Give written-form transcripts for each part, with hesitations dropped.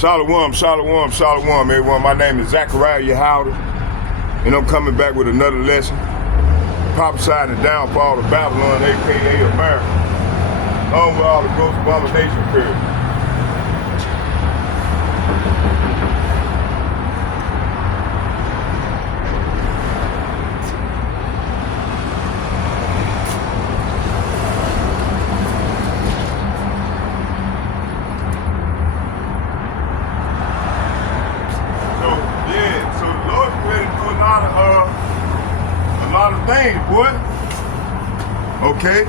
Shalom, shalom, shalom, everyone. My name is Zachariah Yehowda, and I'm coming back with another lesson. Prophesying the downfall of Babylon, a.k.a. America, along with all the gross abomination period. Thing, boy. Okay.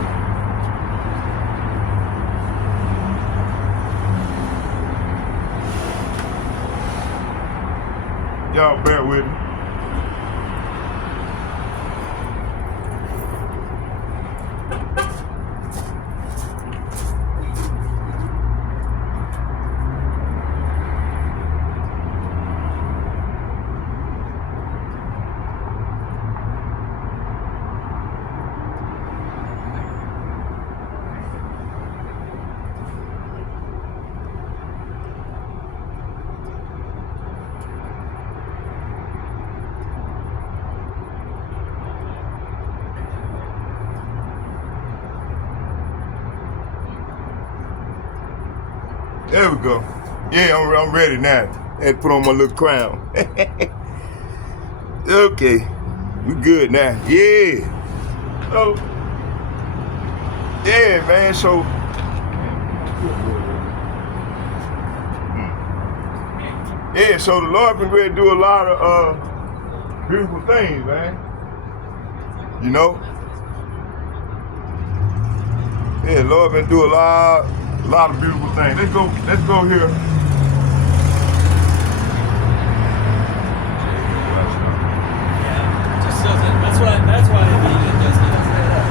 Y'all bear with me. There we go. Yeah, I'm ready now. I had to put on my little crown. Okay, we good now. Yeah. So, yeah, man. So, yeah. So the Lord been ready to do a lot of beautiful things, man. You know. Yeah, Lord been doing a lot of beautiful things. Let's go here. Yeah, just doesn't. That's why it doesn't even say that.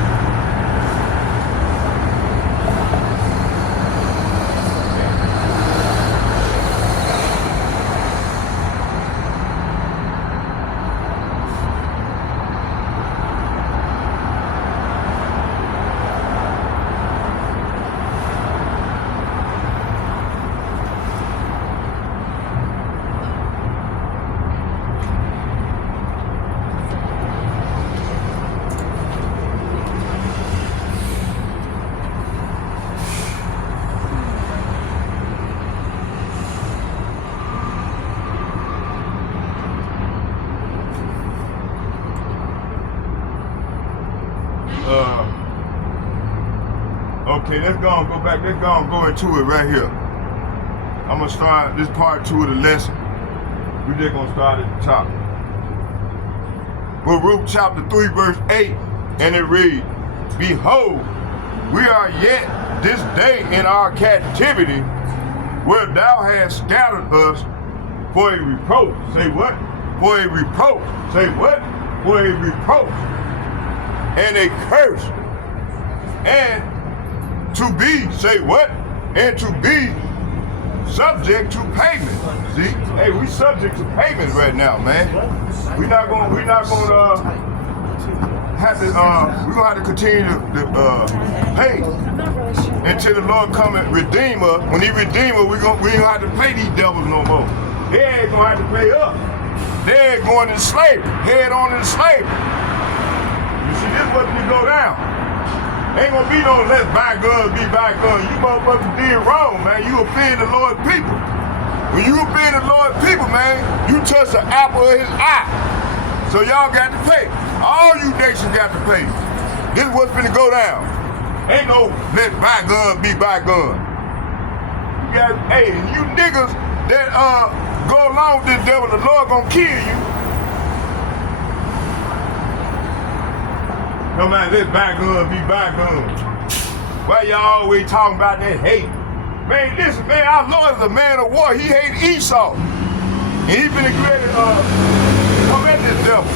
Okay, let's go back. Let's go into it right here. I'm gonna start this part 2 of the lesson. We're just gonna start at the top. Baruch chapter 3, verse 8, and it reads, "Behold, we are yet this day in our captivity, where thou hast scattered us for a reproach." Say what? For a reproach. Say what? For a reproach. And a curse. And to be, say what? And to be subject to payment. See? Hey, we subject to payment right now, man. We're not gonna have to continue to pay until the Lord come and redeem us. When he redeem us, we don't have to pay these devils no more. They ain't gonna have to pay us. They're going into slavery, head on into slavery. You see, this what's gonna go down. Ain't gonna be no let bygones be bygones. You motherfuckers did wrong, man. You offend the Lord's people. When you offend the Lord's people, man, you touch the apple of his eye. So y'all got to pay. All you nations got to pay. This is what's finna go down. Ain't no let bygones be bygones. You got, hey, you niggas that go along with this devil, the Lord gonna kill you. No matter, let bygones be bygones. Why y'all always talking about that hate? Man, listen, man, our Lord is a man of war. He hates Esau. And he been ready to come at this devil.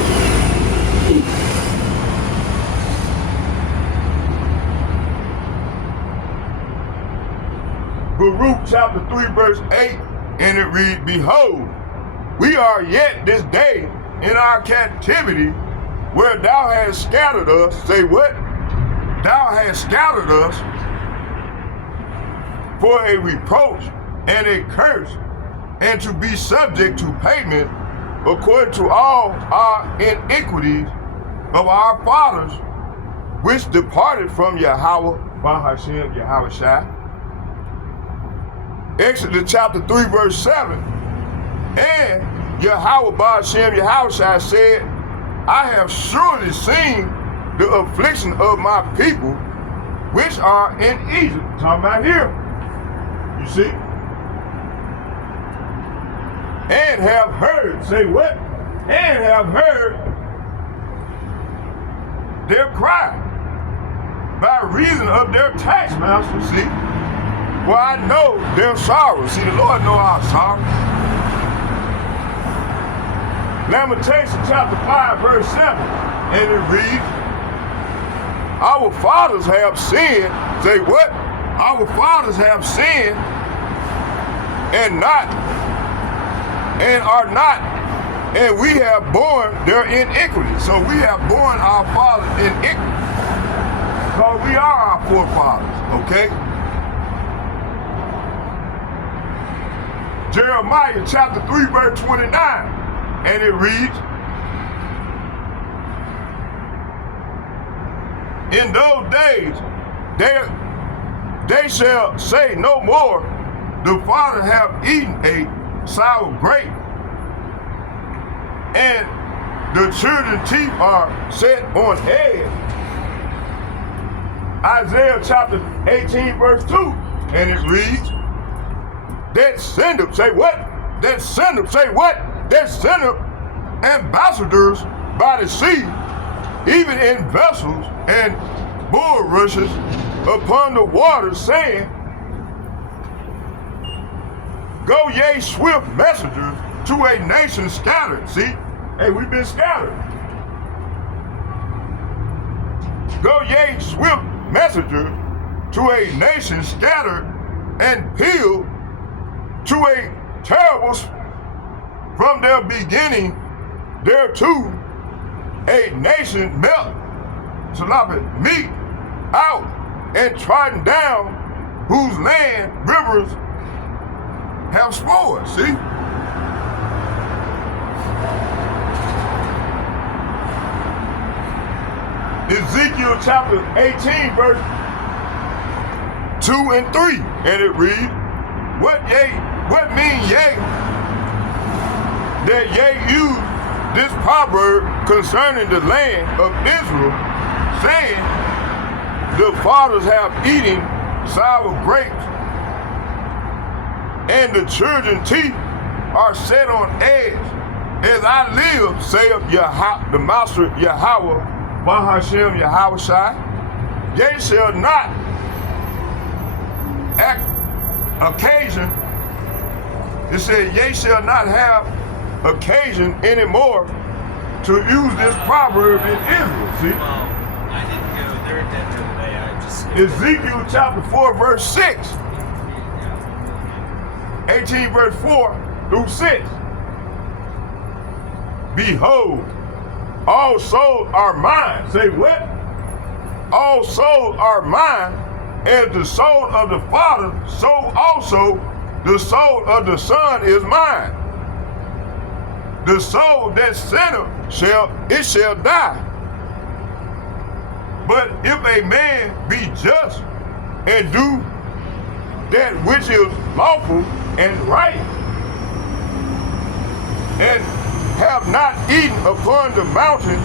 Baruch chapter 3, verse 8, and it reads, "Behold, we are yet this day in our captivity, where thou hast scattered us." Say what? Thou hast scattered us for a reproach and a curse, and to be subject to payment according to all our iniquities of our fathers, which departed from Yahweh, Bahashem, Yahweh Shai. Exodus chapter 3, verse 7. And Yahweh, Bahashem, Yahweh Shai said, I have surely seen the affliction of my people, which are in Egypt. Talking about here. You see? And have heard, say what? And have heard their cry by reason of their taskmasters, see? For I know their sorrow. See, the Lord know our sorrow. Lamentation chapter 5, verse 7, and it reads, our fathers have sinned, say what? Our fathers have sinned and are not, and we have borne their iniquity. So we have borne our fathers' iniquity. Because we are our forefathers, okay? Jeremiah chapter 3, verse 29, and it reads, in those days, they shall say no more, the father have eaten a sour grape, and the children's teeth are set on edge. Isaiah chapter 18, verse 2, and it reads, that send up, say what? That send up, say what? That send up ambassadors by the sea, even in vessels and bulrushes upon the waters, saying, go ye swift messengers to a nation scattered. See, hey, we've been scattered. Go ye swift messengers to a nation scattered and peeled to a terrible from their beginning thereto, a nation melt, meat out and trodden down, whose land rivers have spoiled. See? Ezekiel chapter 18, verse 2 and 3, and it reads, what mean ye that ye use this proverb concerning the land of Israel, saying, the fathers have eaten sour grapes, and the children's teeth are set on edge. As I live, saith the Master Yahweh, Bahashem Yahweh Shai, ye shall not occasion, it said, ye shall not have occasion anymore to use this proverb in Israel. See? I didn't go there the other day. I just Ezekiel chapter 4, verse 6. 18 verse 4 through 6. Behold, all souls are mine. Say what? All souls are mine, as the soul of the Father, so also the soul of the Son is mine. The soul that sinneth shall die. But if a man be just and do that which is lawful and right, and have not eaten upon the mountain,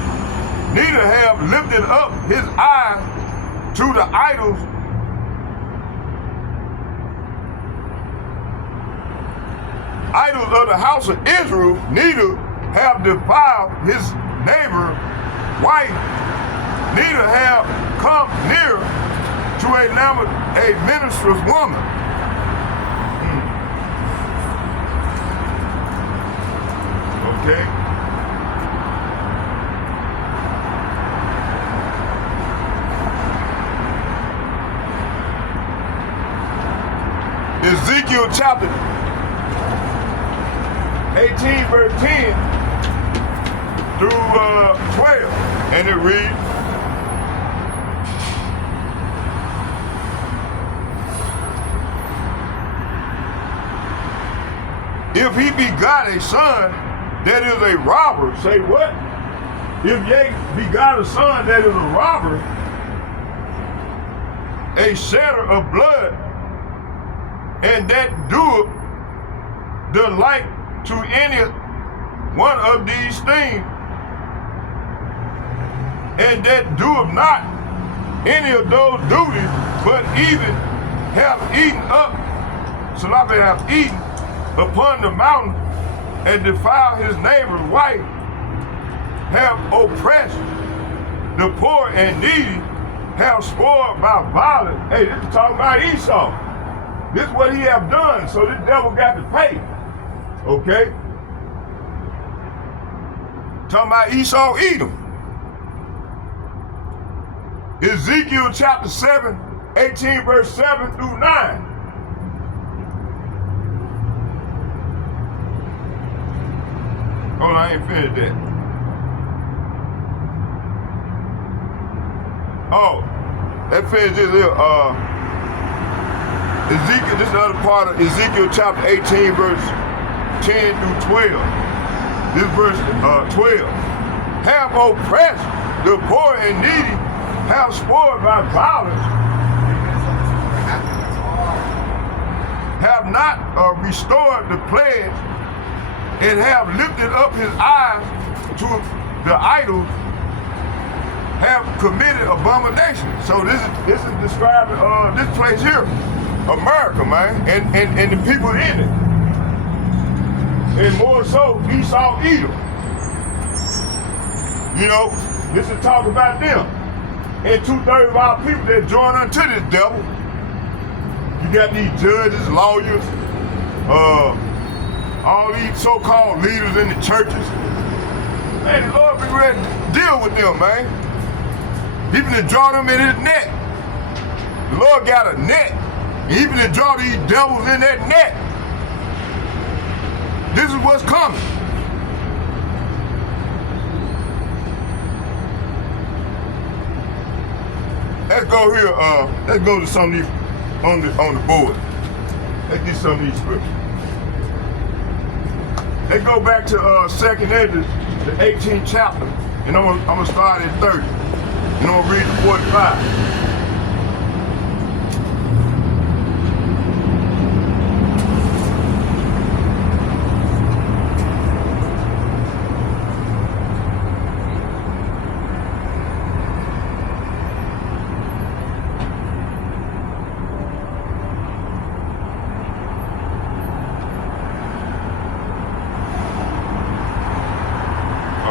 neither have lifted up his eyes to the idols, of the house of Israel, neither have defiled his neighbor's wife, neither have come near to a ministrous woman. Okay. Ezekiel chapter 18 verse 10 through 12, and it reads, If he begot a son that is a robber, say what? If ye begot a son that is a robber, a shedder of blood, and that doeth the like to any one of these things, and that doeth not any of those duties, but even have eaten up, Salafi have eaten upon the mountain and defiled his neighbor's wife, have oppressed the poor and needy, have spoiled by violence. Hey, this is talking about Esau. This is what he have done, so this devil got to pay. Okay? Talking about Esau, Edom. Ezekiel chapter 7, 18 verse 7 through 9. Hold on, I ain't finished that. Oh, that finished this here, Ezekiel, this is another part of Ezekiel chapter 18 verse 10 through 12. This verse 12. Have oppressed the poor and needy, have spoiled by violence, have not restored the pledge, and have lifted up his eyes to the idols, have committed abomination. So this is describing this place here, America, man, and the people in it. And more so, Esau, Edom. You know, this is talking about them. And 2/3 of our people that join unto this devil. You got these judges, lawyers, all these so-called leaders in the churches. Man, the Lord be ready to deal with them, man. Even to draw them in his net. The Lord got a net. Even to draw these devils in that net. This is what's coming. Let's go here, let's go to some of these on the board. Let's get some of these scriptures. Let's go back to 2nd Ezra, the 18th chapter, and I'm gonna start at 30. And I'm gonna read the 45.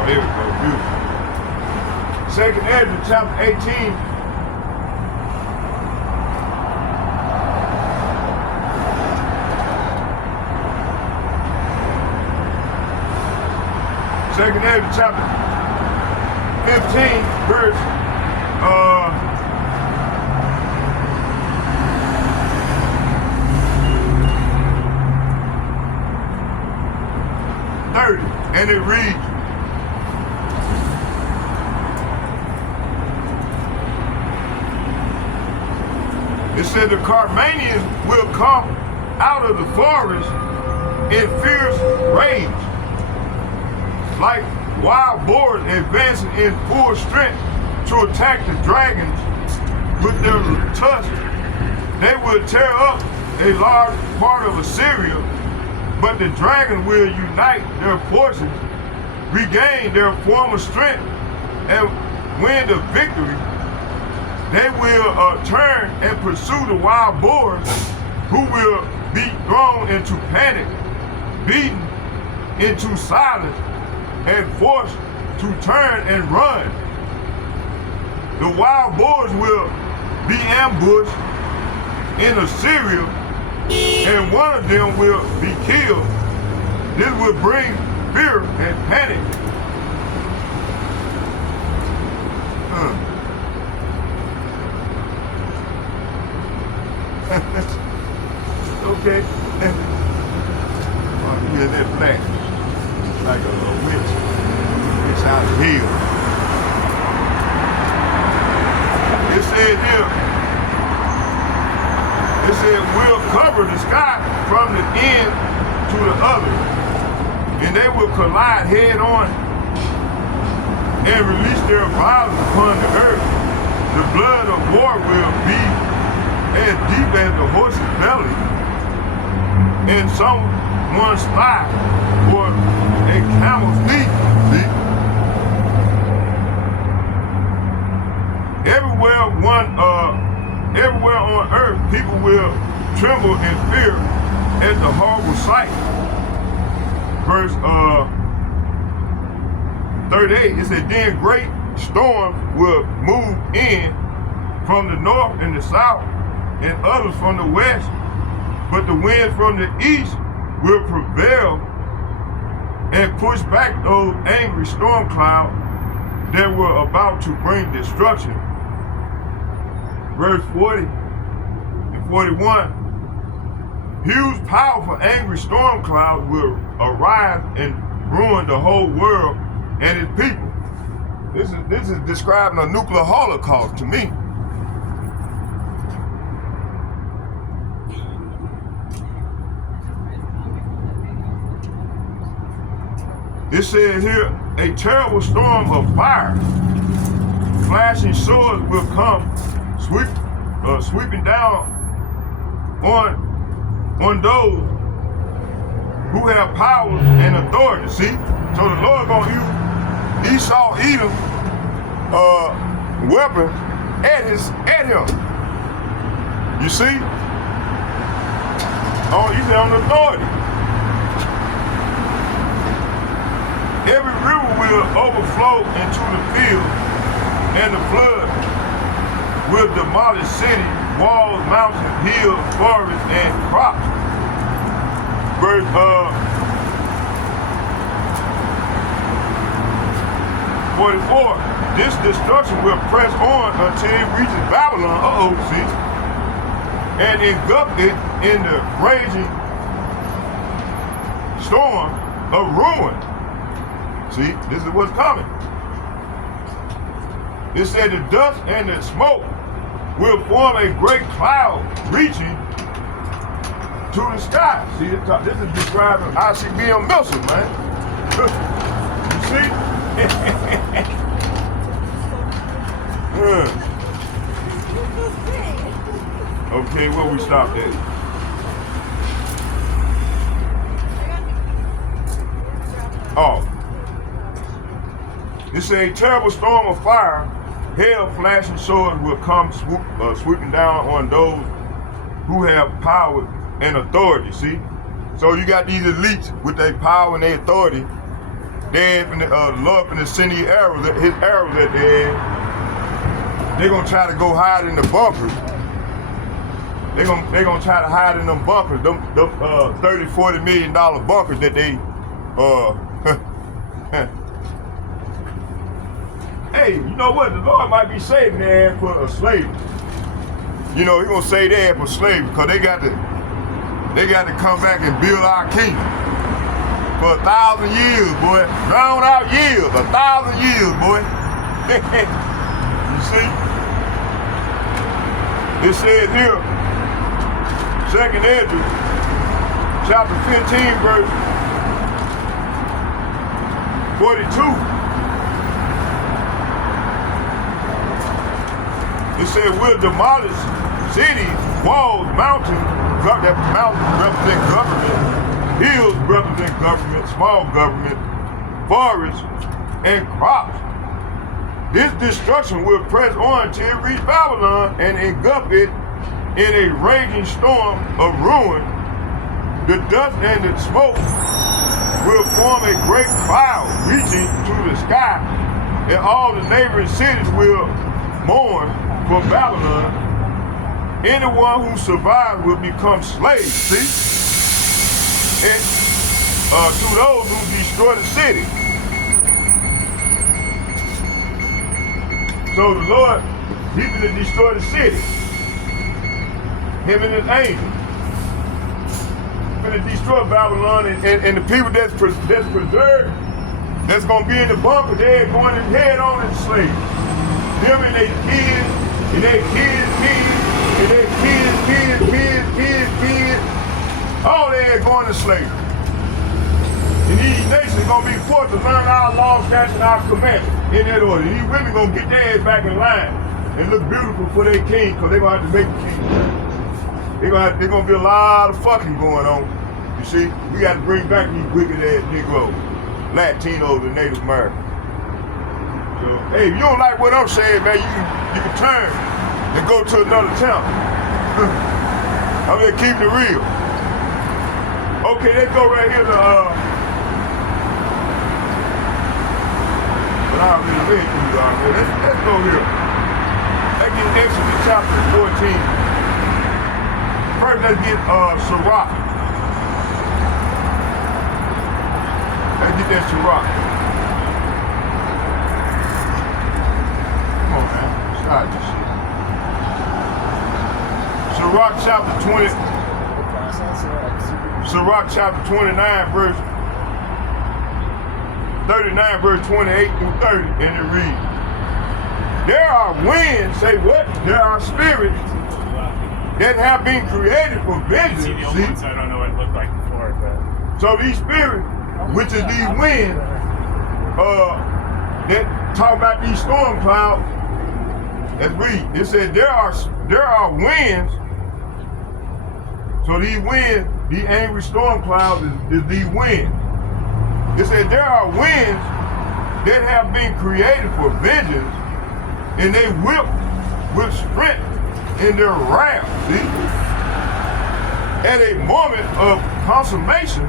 Here we go, beautiful. 2nd Ezra, chapter 18. Second Ezra, chapter 15, verse 30, and it reads, it said the Carmanians will come out of the forest in fierce rage, like wild boars advancing in full strength to attack the dragons with their tusks. They will tear up a large part of Assyria, but the dragon will unite their forces, regain their former strength, and win the victory. They will turn and pursue the wild boars, who will be thrown into panic, beaten into silence, and forced to turn and run. The wild boars will be ambushed in Assyria, and one of them will be killed. This will bring fear and panic. Okay. Here's that flash. Like a witch. It's out of here. It said here, it said, we'll cover the sky from the end to the other, and they will collide head on and release their violence upon the earth. The blood of war will be as deep as the horse's belly, and someone's thigh or a camel's knee. See? Everywhere on earth, people will tremble in fear at the horrible sight. Verse 38, it said, then great storms will move in from the north and the south, and others from the west, but the wind from the east will prevail and push back those angry storm clouds that were about to bring destruction. Verse 40 and 41, huge, powerful, angry storm clouds will arise and ruin the whole world and its people. This is describing a nuclear holocaust to me. It says here, a terrible storm of fire, flashing swords will come sweeping down on those who have power and authority. See, so the Lord gonna use Esau, Edom, weapons at him. You see, he's on authority. Every river will overflow into the field, and the flood will demolish cities, walls, mountains, hills, forests, and crops. Verse 44, this destruction will press on until it reaches Babylon, see, and engulf it in the raging storm of ruin. See, this is what's coming. It said the dust and the smoke will form a great cloud reaching to the sky. See, this is describing ICBM missiles, man. You see? Okay, where we stopped at? Oh. It's a terrible storm of fire, hell flashing swords will come swooping down on those who have power and authority, see? So you got these elites with their power and their authority. They're love and sending his arrows at they're gonna try to go hide in the bunkers. They're gonna try to hide in them bunkers, them $30-40 million bunkers that they Hey, you know what? The Lord might be saving their ass for a slave. You know, He gonna save their ass for slavery because they got to come back and build our kingdom for 1,000 years, boy. Drown out years, 1,000 years, boy. You see? It says here, 2nd Ezra, chapter 15, verse 42. It said we'll demolish cities, walls, mountains. That mountains represent government, hills represent government, small government, forests, and crops. This destruction will press on till it reach Babylon and engulf it in a raging storm of ruin. The dust and the smoke will form a great cloud reaching to the sky, and all the neighboring cities will mourn for Babylon. Anyone who survives will become slaves, see? And to those who destroy the city. So the Lord, He's going to destroy the city. Him and His angels. He's going to destroy Babylon, and the people that's preserved, that's going to be in the bunker, they're going to head on as slaves. Them and their kids, and their kids, and their kids, all they are going to slavery. And these nations gonna be forced to learn our laws, statutes, and our commandments in that order. These women gonna get their ass back in line and look beautiful for their king, because they're gonna have to make the king. They're gonna be a lot of fucking going on. You see, we got to bring back these wicked ass Negroes, Latinos, and Native Americans. So, hey, if you don't like what I'm saying, man, you can turn and go to another town. I'm gonna keep it real. Okay, let's go right here to but I already read to you already. Let's go here. Let's get Exodus chapter 14. First, let's get Sirach. Let's get that Sirach. Come on, man. Start this shit. Sirach chapter 20. Sirach chapter 29, verse 39, verse 28 through 30, and it reads, there are winds, say what? There are spirits that have been created for vengeance. See the old ones, I don't know what it looked like before, but... So these spirits, which is these winds, that talk about these storm clouds, let's read. It said there are winds. So these winds, these angry storm clouds is these winds. It said there are winds that have been created for vengeance, and they whip with strength in their wrath. See? At a moment of consummation,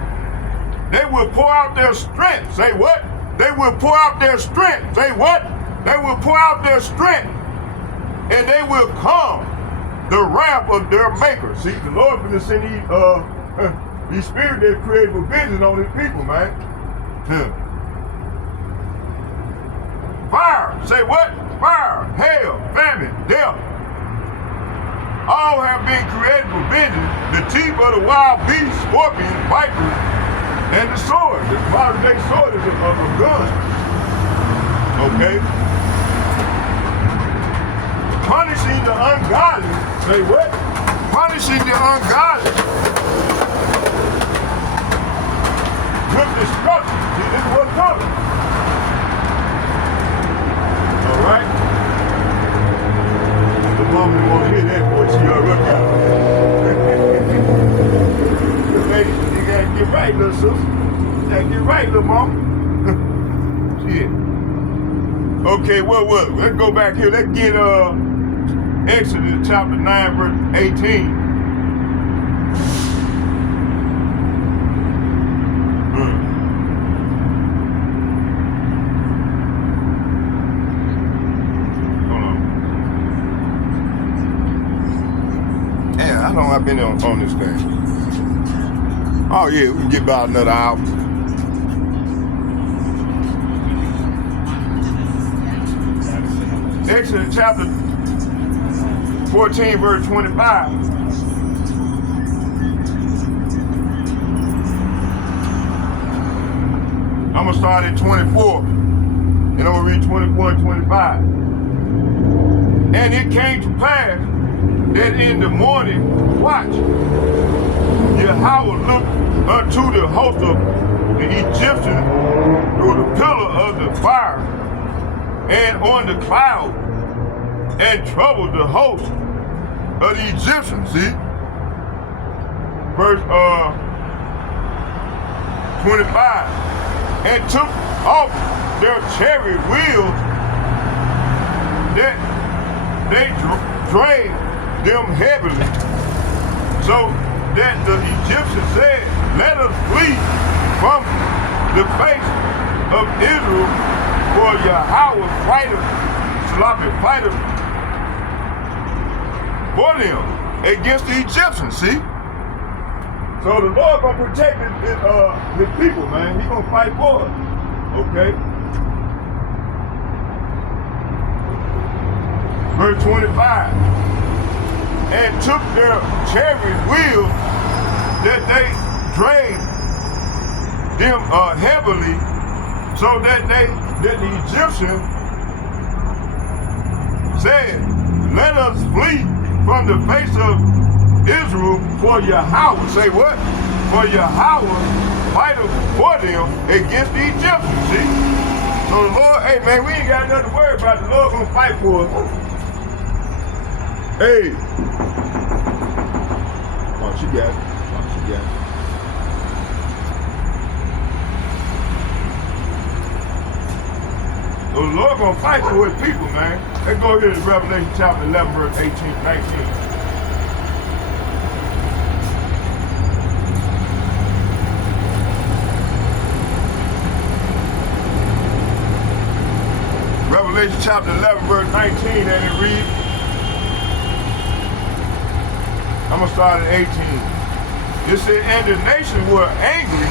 they will pour out their strength. Say what? They will pour out their strength. Say what? They will pour out their strength, and they will calm the wrath of their maker. See, the Lord going to send these spirits that create for vengeance on his people, man. Fire. Say what? Fire, hail, famine, death. All have been created for vengeance. The teeth of the wild beast, scorpion, viper, and the sword. The modern day sword is a gun. Okay? Punishing the ungodly. Say what? Punishing the ungodly with destruction. See, this is what's coming. All right? The mama won't hear that voice. She already got it. Lady, you gotta get right, little sister. You gotta get right, little mama. Shit. Okay, well, let's go back here. Let's get Exodus chapter 9, verse 18. How long I've been on this thing? Oh yeah, we can get about another hour. Exodus chapter 14, verse 25. I'm gonna start at 24, and I'm gonna read 24 and 25. And it came to pass that in the morning watch, Yahweh looked unto the host of the Egyptians through the pillar of the fire and on the cloud, and troubled the host of the Egyptians. See? Verse 25. And took off their chariot wheels that they dragged them heavily, so that the Egyptians said, let us flee from the face of Israel, for Yahweh fighteth for them against the Egyptians. See? So the Lord gonna protect his people, man. He gonna fight for us. Okay? Verse 25. And took their chariot wheels that they dragged them heavily, so that the Egyptians said, let us flee from the face of Israel, for Yahweh. Say what? For Yahweh fighteth for them them against the Egyptians, see? So the Lord, hey man, we ain't got nothing to worry about. The Lord gonna fight for us. Hey. Oh, she got it. Oh, she got it. So the Lord gonna fight for his people, man. Let's go here to Revelation chapter 11, verse 18, 19. Revelation chapter 11, verse 19, and it reads, I'm gonna start at 18. It said, and the nations were angry,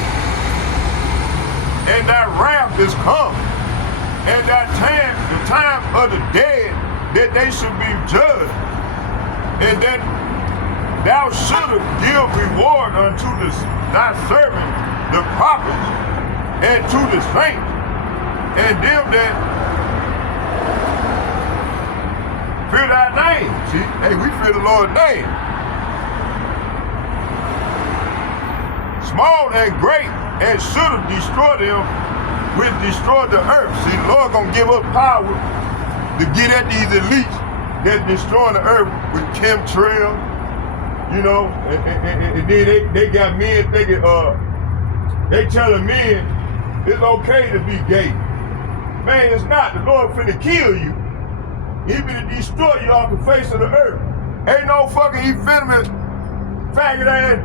and that wrath is come, and that time, the time of the dead, that they should be judged, and that thou shouldest give reward unto thy servant, the prophets, and to the saints, and them that fear thy name. See, hey, we fear the Lord's name. Small and great, and should have destroyed them, which destroyed the earth. See, the Lord gonna give us power to get at these elites that destroying the earth with chemtrail, you know, and then they got men thinking, they telling men it's okay to be gay. Man, it's not. The Lord finna kill you. He finna destroy you off the face of the earth. Ain't no fucking effeminate faggot ass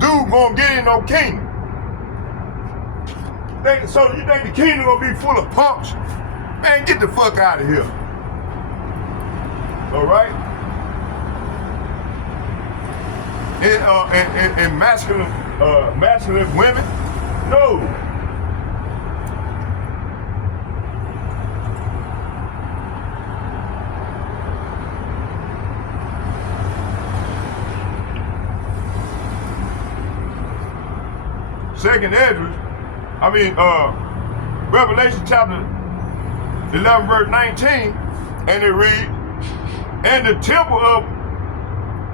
dude gonna get in no kingdom. So you think the kingdom gonna be full of punks? Man, get the fuck out of here. All right? And masculine women? No. Revelation chapter 11, verse 19, and it reads, and the temple of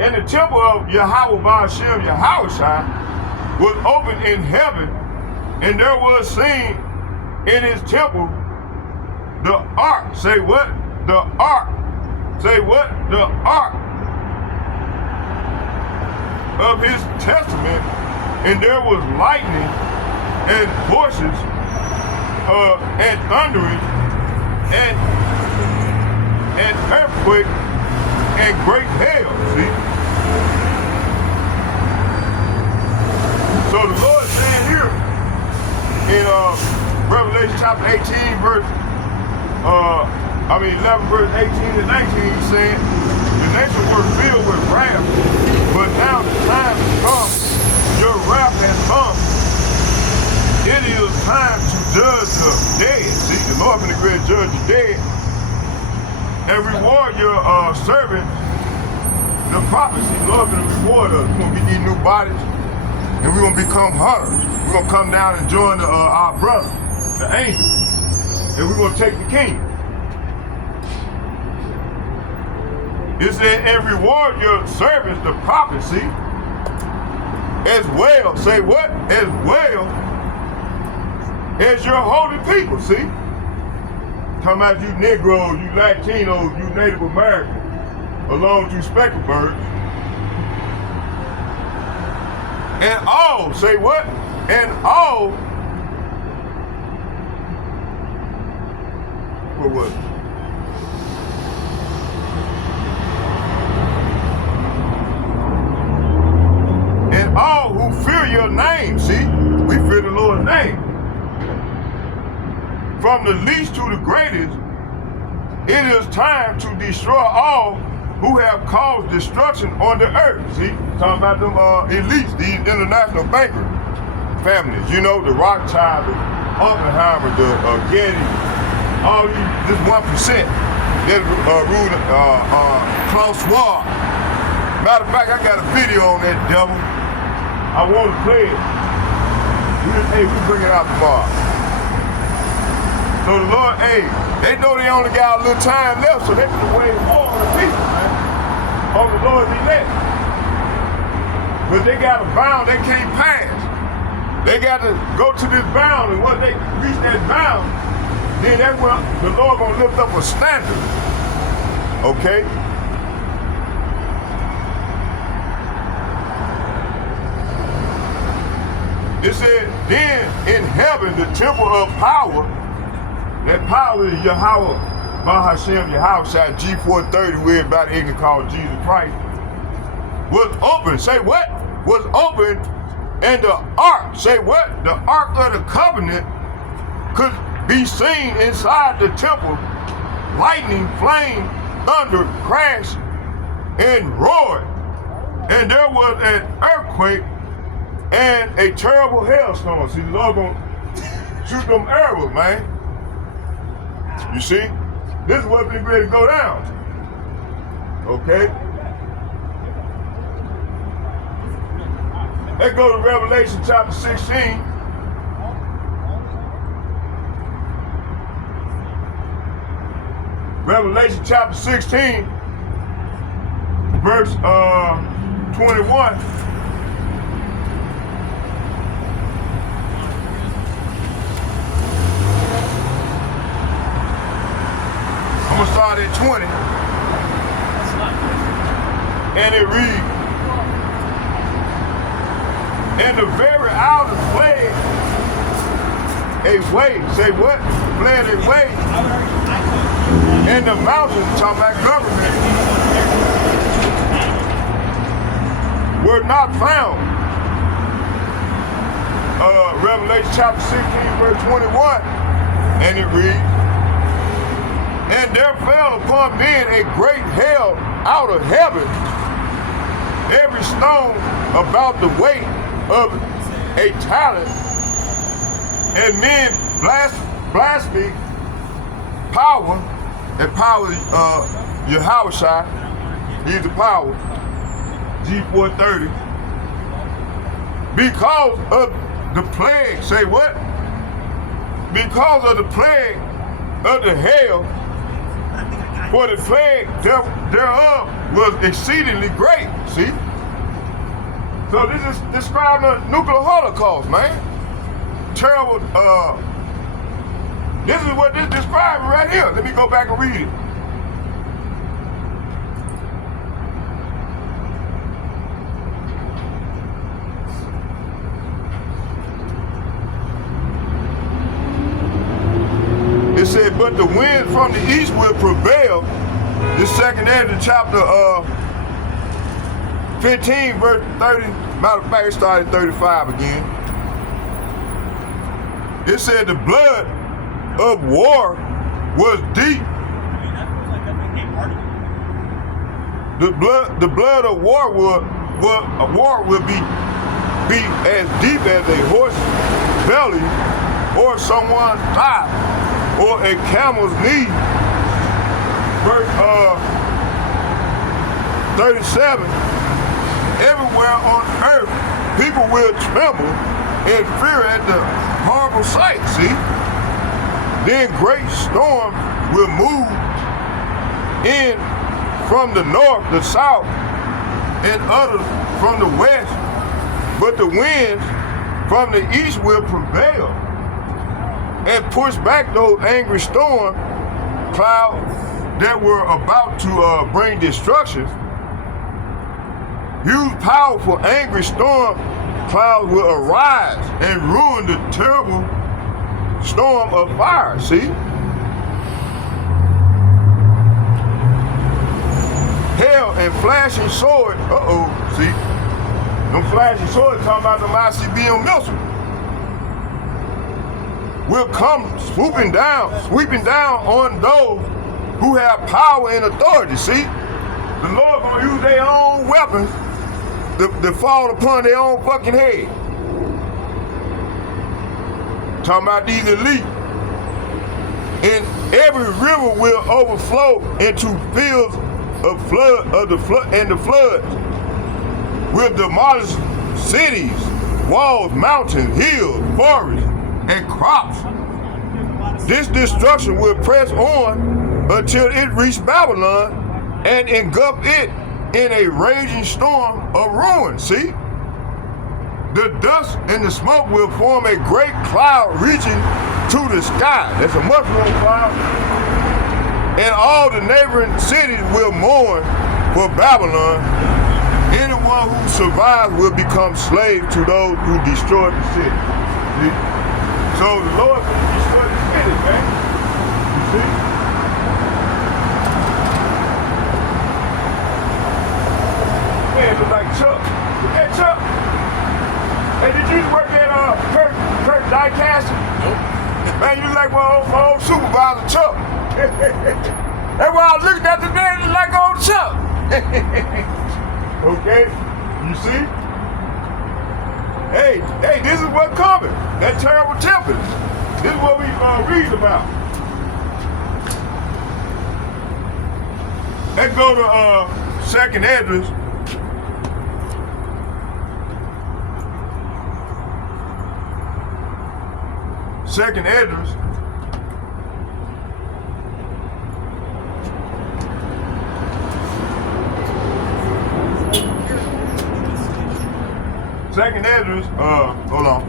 Yahweh Ba'ashem Yahushua was opened in heaven, and there was seen in his temple the ark. Say what? The ark. Say what? The ark of his testament, and there was lightning and voices and thundering and earthquake and great hail. See? So the Lord is saying here in Revelation chapter 18, 11 verse 18 and 19, he's saying the nations were filled with wrath, but now the time has come. Your wrath has come. It is time to judge the dead. See, the Lord is going to judge the dead and reward your servant, the prophets. See, the Lord is going to reward us. We're going to get these new bodies, and we're going to become hunters. We're going to come down and join our brother, the angel, and we're going to take the kingdom. It said, and reward your servants, the prophets, see, as well. Say what? As well as your holy people, see? Talking about you Negroes, you Latinos, you Native Americans, along with you speckled birds. And all, say what? And all, what was it? And all who fear your name, see? We fear the Lord's name. From the least to the greatest, it is time to destroy all who have caused destruction on the earth. See, talking about them elites, these international banker families, you know, the Rothschild, the Oppenheimer, the Getty, all these, this 1% that ruled Klaus Schwab. Matter of fact, I got a video on that devil. I want to play it. Hey, we bring it out tomorrow. So the Lord, hey, they know they only got a little time left, so they can wait more on the people, man. On the Lord's elect. But they got a bound they can't pass. They got to go to this bound, and once they reach that bound, then that's when the Lord gonna lift up a standard. Okay? It said, then in heaven, the temple of power, that power is Yahweh, Bahashem, Yahweh, G430, we're about to call Jesus Christ, was open. Say what? Was open, and the ark, say what? The ark of the covenant could be seen inside the temple. Lightning, flame, thunder, crash, and roared. And there was an earthquake and a terrible hailstorm. See, the Lord gonna shoot them arrows, man. You see? This is what's ready to go down. Okay? Let's go to Revelation chapter 16. Revelation chapter 16, verse 21. I'm gonna start at 20. And it reads, and the very hour fled away. Say what? Fled away. And the mountains, talking about government, were not found. Revelation chapter 16, verse 21. And it reads, and there fell upon men a great hail out of heaven, every stone about the weight of a talent, and men blaspheme power, and power Yahweh, he's the power, G430, because of the plague. Say what? Because of the plague of the hail, for the plague thereof was exceedingly great. See? So this is describing a nuclear holocaust, man. Terrible. This is what this describing right here. Let me go back and read it. It said, but the wind from the east will prevail. The second end of chapter 15, verse 30. Matter of fact, it started 35 again. It said the blood of war was deep. The blood of war will be as deep as a horse's belly, or someone's thigh, or a camel's knee. Verse 37. Everywhere on earth, people will tremble and fear at the horrible sight. See? Then great storms will move in from the north, the south, and others from the west. But the winds from the east will prevail and push back those angry storm clouds that were about to bring destruction. Huge, powerful, angry storm clouds will arise and ruin the terrible storm of fire. See? Hail and flashing sword. See? Them flashing swords talking about the ICBM missile. Will come sweeping down on those who have power and authority. See? The Lord gonna use their own weapons to fall upon their own fucking head. Talking about these elite. And every river will overflow into fields of the floods will demolish cities, walls, mountains, hills, forests, and crops. This destruction will press on until it reaches Babylon and engulf it in a raging storm of ruin. See? The dust and the smoke will form a great cloud reaching to the sky. That's a mushroom cloud. And all the neighboring cities will mourn for Babylon. Anyone who survives will become slave to those who destroy the city. See? So the Lord will destroy the city, man. You see? Man, it look like Chuck. Look at Chuck. Hey, did you work at Kurt Diecaster? Nope. Man, you like my old supervisor, Chuck. That's why I was looking at the man, it's like old Chuck. Okay? You see? Hey, this is what's coming. That terrible tempest. This is what we read about. Let's go to 2nd Esdras. Second Esdras. Second Esdras, hold on.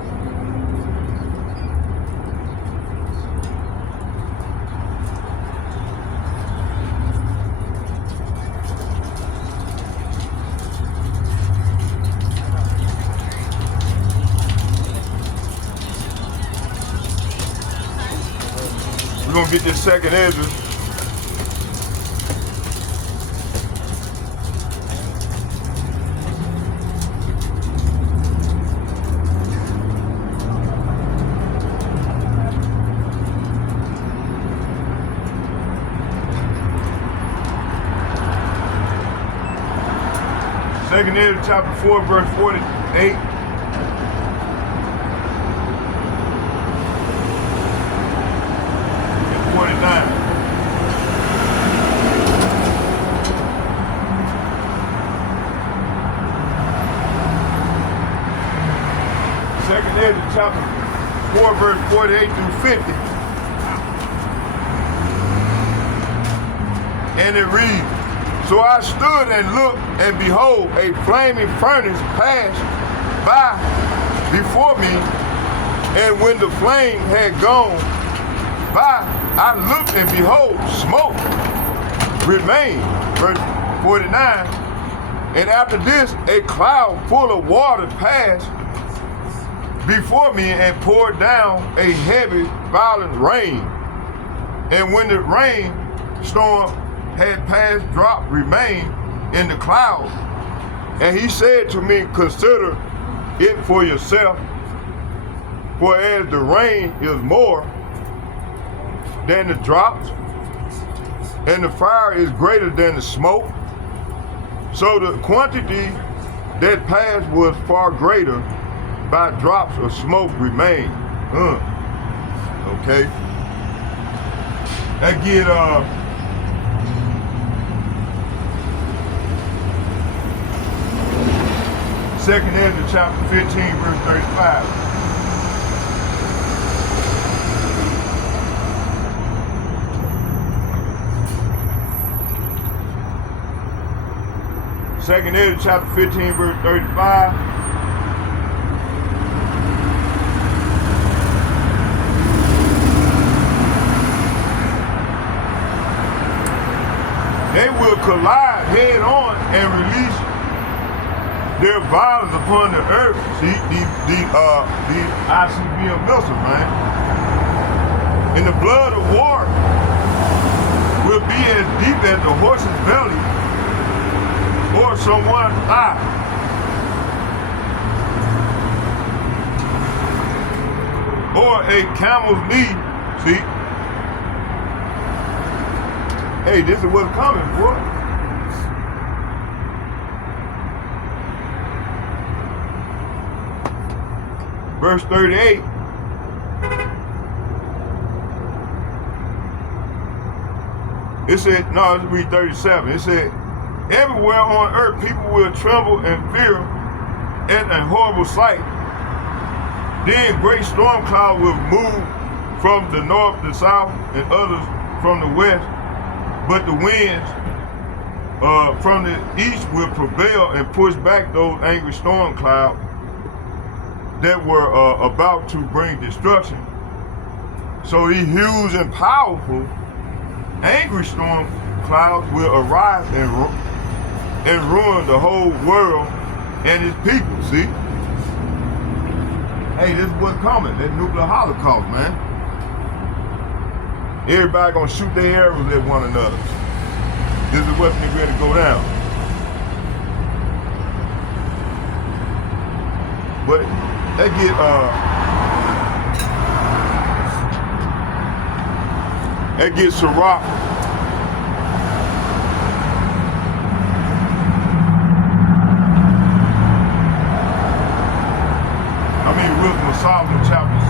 We're gonna get this second Esdras. Second Esdras chapter 4, verse 48. Second Esdras chapter 4, verse 48 through 50. And it reads, So I stood and looked, and behold, a flaming furnace passed by before me, and when the flame had gone by, I looked, and behold, smoke remained. Verse 49. And after this, a cloud full of water passed before me and poured down a heavy, violent rain. And when the rain storm had passed, drop remained in the cloud. And he said to me, Consider it for yourself, for as the rain is more than the drops, and the fire is greater than the smoke, so the quantity that passed was far greater by drops of smoke remained. Okay. That get Second Esdras chapter 15, verse 35. Second Esdras chapter 15, verse 35. They will collide head on and release their violence upon the earth. See, the ICBM missiles, man. And the blood of war will be as deep as the horse's belly or someone's eye. Or a camel's knee. See? Hey, this is what's coming, boy. Verse 38. It said, no, let's read 37. It said, everywhere on earth people will tremble and fear at a horrible sight. Then great storm clouds will move from the north, the south, and others from the west. But the winds from the east will prevail and push back those angry storm clouds. that were about to bring destruction. So these huge and powerful angry storm clouds will arrive and ruin the whole world and its people, see? Hey, this is what's coming, that nuclear holocaust, man. Everybody gonna shoot their arrows at one another. This is what's getting ready to go down. But that gets Ciroc. Wisdom of Solomon chapters.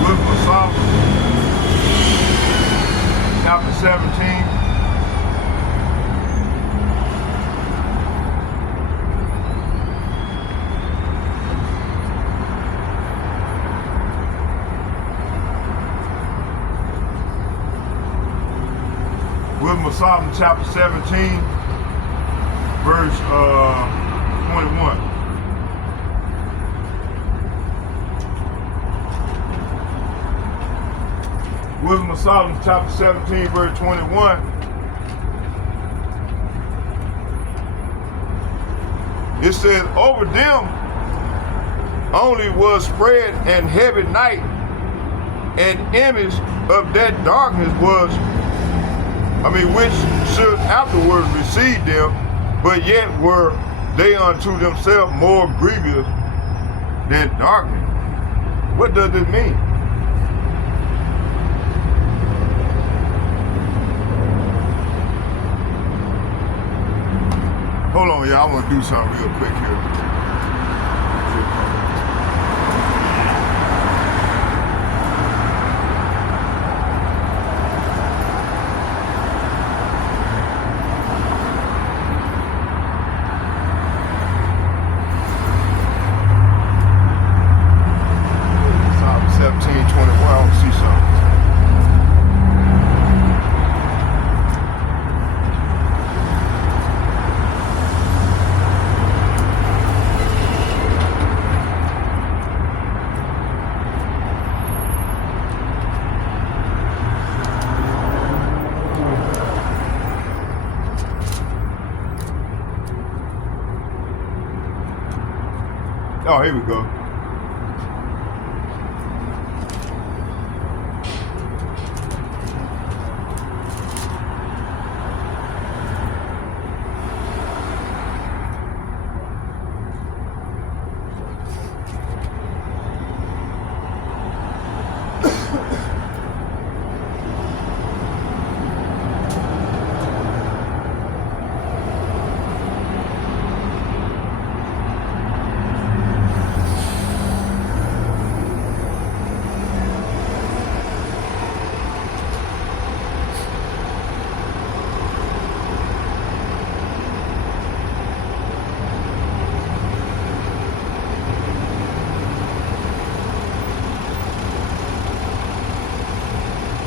Wisdom of Solomon. Chapter 17. Wisdom of Solomon, chapter 17, verse 21. Wisdom of Solomon, chapter 17, verse 21. It says, over them only was spread an heavy night, an image of that darkness which should afterwards receive them, but yet were they unto themselves more grievous than darkness. What does this mean? Hold on, y'all. I'm gonna do something real quick here. Psalm 17:21. I don't see something. Oh, here we go.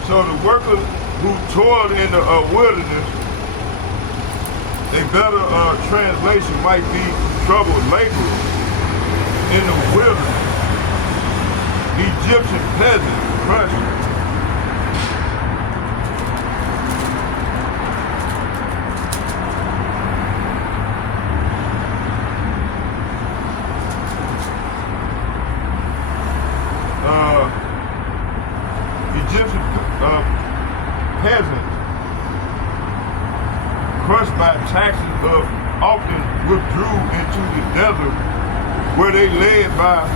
So the workers who toiled in the wilderness, a better translation might be troubled laborers in the wilderness. Egyptian peasants crushed. Egyptian peasants crushed by taxes often withdrew into the desert where they led by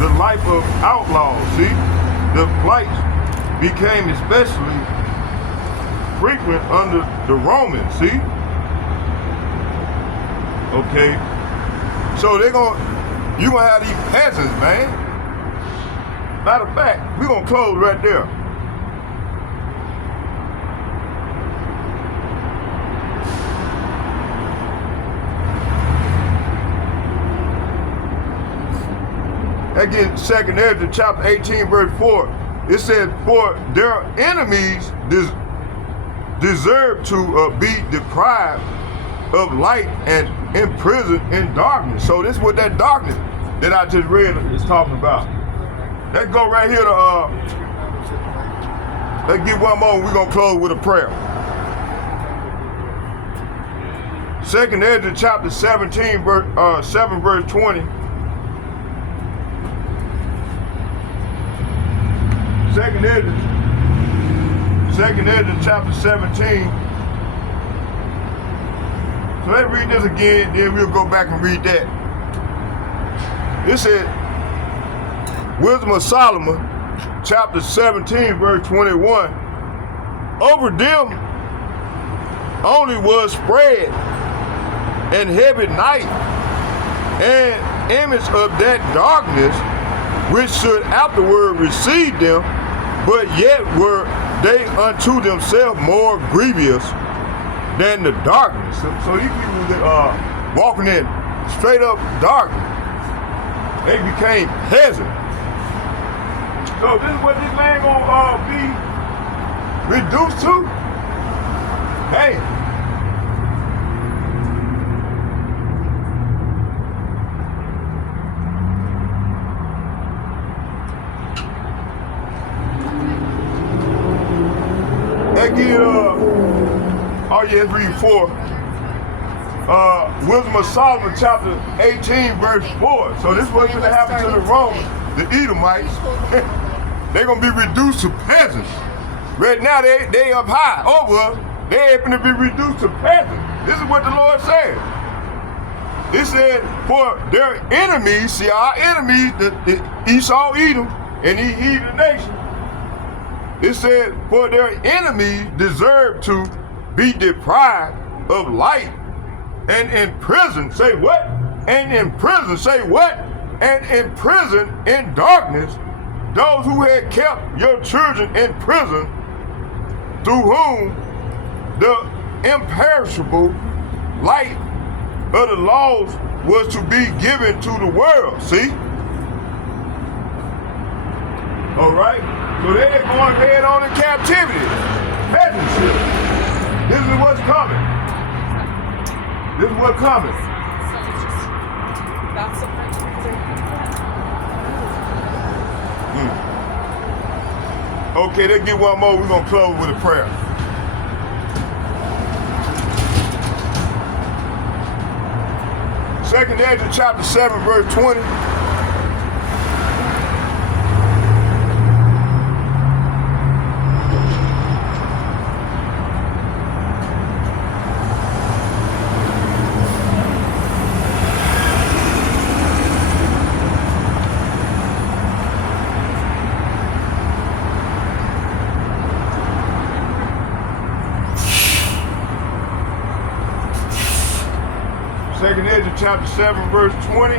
the life of outlaws. See, the flights became especially frequent under the Romans. See, okay, so you gonna have these peasants, man. Matter of fact, we're gonna close right there. Again, 2nd Ezra chapter 18, verse 4. It says, for their enemies deserve to be deprived of light and imprisoned in darkness. So this is what that darkness that I just read is talking about. Let's go right here to, let's get one more and we're going to close with a prayer. 2nd Ezra chapter 17, verse 7, verse 20. 2nd Ezra chapter 17. So let's read this again, then we'll go back and read that. It said, Wisdom of Solomon, chapter 17, verse 21. Over them only was spread and heavy night, and image of that darkness which should afterward receive them, but yet were they unto themselves more grievous than the darkness. So these people that are walking in straight up darkness, they became peasant. So this is what this land gonna be reduced to. Hey. Again, let's read 4. Wisdom of Solomon, chapter 18, verse 4. So this is what's going to happen to the Romans, the Edomites. They're going to be reduced to peasants. Right now, they up high over us. They're going to be reduced to peasants. This is what the Lord said. He said, for their enemies, see our enemies, the Esau, Edom, and the heathen nation. It said, for their enemies deserve to be deprived of light and in prison. Say what? And in prison. Say what? And in prison in darkness, those who had kept your children in prison, through whom the imperishable light of the laws was to be given to the world. See? All right? So they're going head on in captivity. Peasantship. This is what's coming. This is what's coming. Okay, let's get one more. We're going to close with a prayer. Second Ezra chapter 7, verse 20. Second Ezra chapter 7, verse 20.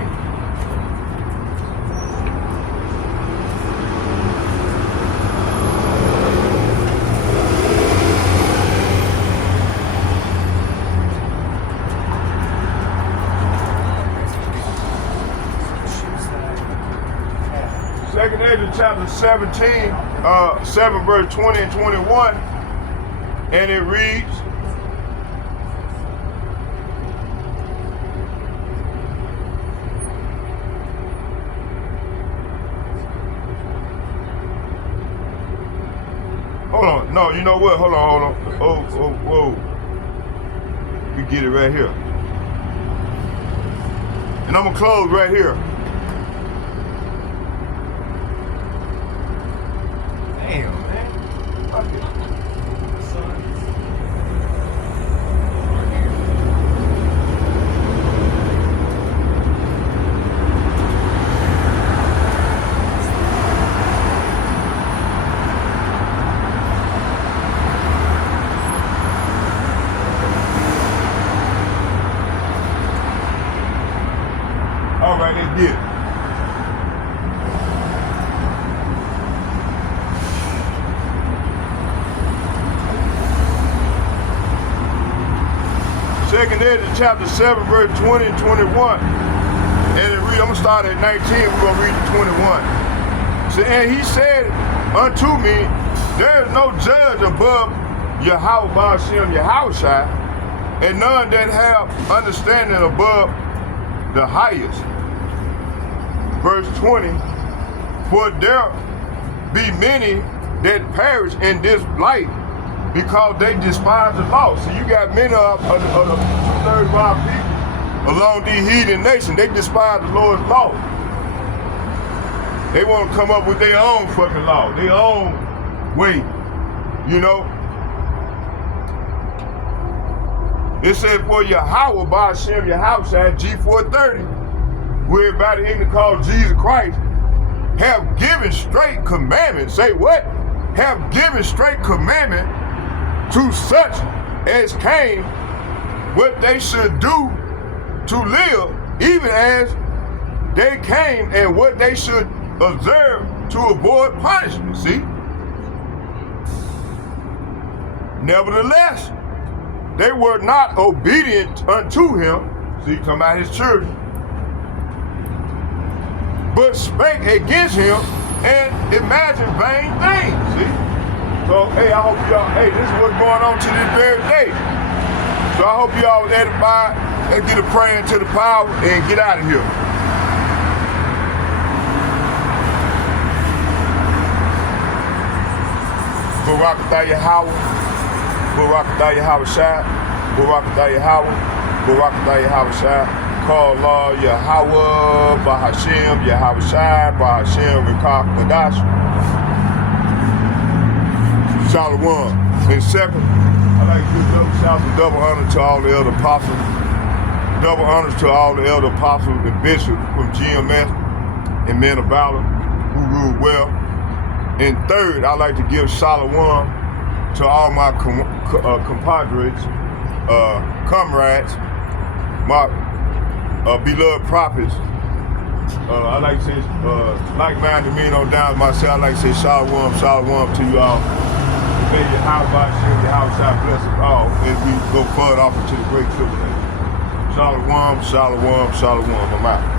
Second Ezra chapter 17, 7 verse 20 and 21, and it reads, hold on, no, you know what? Hold on. Whoa. We get it right here. And I'm gonna close right here. Damn, man. Fuck it. All right, let's get it. Second Ezra chapter 7, verse 20 and 21. And it reads, I'm gonna start at 19, we're gonna read to 21. So, and he said unto me, there is no judge above Yahweh Ba'ashem Yahushua, and none that have understanding above the highest. Verse 20, for there be many that perish in this life because they despise the law. So you got many of the 2/3 of our people along these heathen nations, they despise the Lord's law. They want to come up with their own fucking law, their own way, you know. It said, for Yahweh Ba'ashem Yahushua, G430, who everybody ignorant called Jesus Christ, have given straight commandments. Say what? Have given straight commandment to such as came what they should do to live, even as they came, and what they should observe to avoid punishment. See? Nevertheless, they were not obedient unto him. See, talking about his children. But spake against him and imagined vain things. See? So, hey, I hope y'all, hey, this is what's going on to this very day. So I hope y'all was edified. Let's get a prayer into the power and get out of here. Barakatah Yahweh, Barakatah Yahweh Shai, Barakatah Yahweh, Barakatah Yahweh Shai. Call Allah Yahweh, Bahashem, Yahweh Shai, Bahashem, Rikah, Kadash. Shalom. And second, I'd like to give double shout and double honor to all the elder apostles. Double honors to all the elder apostles and bishops from GMS and men of valor who rule well. And third, I'd like to give shalom to all my compadres, comrades, my beloved prophets. I like to say, like-minded men on down myself, I like to say shalom, shalom to you all. May your house by your house shall bless us all as we go further off into the great tribulation. Shalom, shalom, shalom. I'm out.